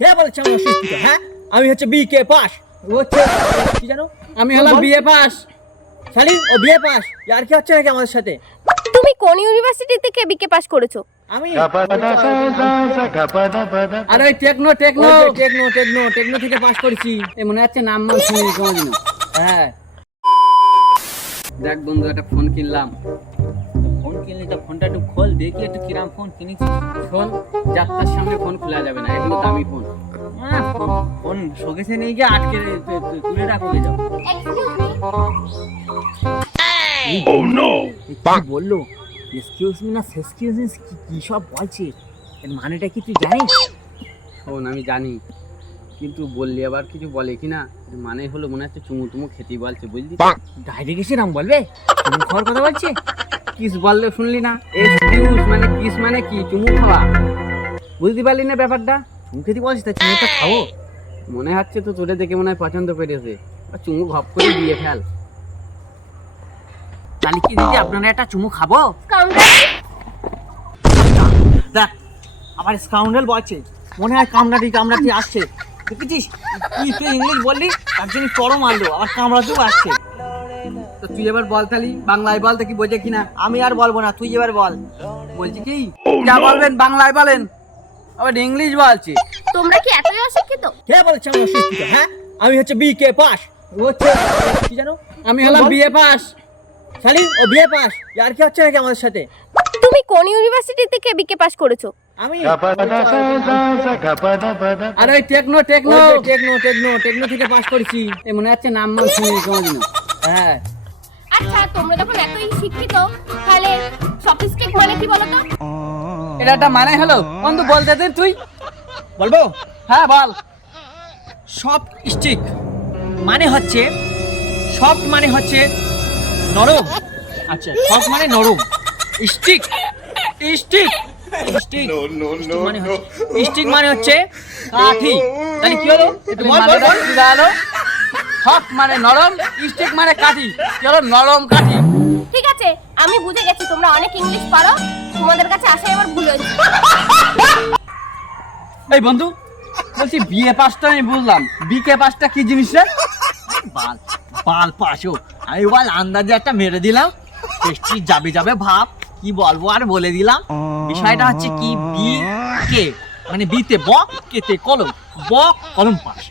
কে বলেছে আমি অশিক্ষিত হ্যাঁ? আমি হচ্ছে বি কে পাস। হচ্ছে কি জানো? আমি হলাম। BA pass. শালি ও বিএ পাস। আর কি হচ্ছে নাকি আমাদের সাথে? তুমি কোন ইউনিভার্সিটি থেকে বিকে পাস করেছ? আমি? আর ওই techno techno techno techno techno থেকে পাস করেছি এ মনে হচ্ছে নাম নাম শুনিনি কোনোদিনও হ্যাঁ দেখ বন্ধু একটা ফোন কিনলাম ফোন কিনলি তো ফোনটা একটু খোল দেখি একটু কিরাম ফোন কিনেছিস ফোন যাত্রার সামনে ফোন খোলা যাবে না এগুলো দামি ফোন। ফোন- ফোন শোকেসে নিয়ে গিয়ে আটকে তুলে রাখো যাও। কি বলল? এক্সকিউজ মি না সেক্সকিউজ মি কি সব বলছে? এর মানেটা কি তুই জানিস? শোন আমি জানি কিন্তু বললি আবার কিছু বলে কি না মানে হলো মনে হচ্ছে চুমু টুমু খেতে বলছে বুঝলি? ডাইরেক্ট এসে নাম বলবে? তুমি খাওয়ার কথা বলছে? কিস বললে শুনলি না? এক্সকিউজ মানে কিস মানে কি? চুমু খাওয়া। বুঝতে পারলি না ব্যাপারটা? তুমি খেতে বলছিস তা চুমুটা খাব? মনে হচ্ছে তো তোরে দেখে মনে হয় পছন্দ আর চুমু ঘপ করে দিয়ে ফেল। তাহলে কি দিদি, আপনারা একটা চুমু খাব? দেখ, আবার স্কাউন্ডেল বলছে। মনে হয় কামড়াটি কামড়াটি আসছে। দেখেছিস? তুই তুই ইংলিশ বললি, তার জন্য চড়ো মারলো, আবার কামড়াতেও আসছে। তো তুই এবার বল তালি বাংলায় বল দেখি বোঝে কিনা? আমি আর বলব না তুই এবার বল। বলছি কি? যা বলবেন বাংলায় বলেন। আবার ইংলিশ বলছি। তোমরা কি এতই অশিক্ষিত? কে বলেছে আমি অশিক্ষিত হ্যাঁ? আমি হচ্ছে বি কে পাস হচ্ছে কি জানো? আমি হলাম বিএ পাস শালি ও বিএ পাস আর কি হচ্ছে নাকি আমাদের সাথে? তুমি কোন ইউনিভার্সিটি থেকে বিকে পাস করেছ? আমি? আর ওই techno techno techno techno techno থেকে পাস করেছি। এ মনে হচ্ছে নাম শুনিনি কোনোদিনও হ্যাঁ। আচ্ছা তোমরা যখন এতই শিক্ষিত তাহলে সফিস্টিক মানে কি বলো তো এটা একটা মানে হলো বন্ধু বলতে দে তুই বলব হ্যাঁ বল সফট স্টিক মানে হচ্ছে সফট মানে হচ্ছে নরম আচ্ছা সফট মানে নরম স্টিক স্টিক স্টিক মানে হচ্ছে স্টিক মানে হচ্ছে কাঠি তাহলে কি হলো বল বল হক মানে নরম স্টিক মানে কাঠি হলো নরম কাঠি। ঠিক আছে আমি বুঝে গেছি তোমরা অনেক ইংলিশ পারো তোমাদের কাছে আসাই আমার ভুল হয়েছে। এই বন্ধু বলছি বিএ পাসটা আমি বুঝলাম। বিকে পাসটা কি জিনিস রে? বাল বাল পাশো আমি বল আন্দাজে একটা মেরে দিলাম। টেস্টি যাবে যাবে ভাব কি বলব আর বলে দিলাম। বিষয়টা হচ্ছে কি বি কে মানে বিতে ব কেতে কলম। ব কলম পাশ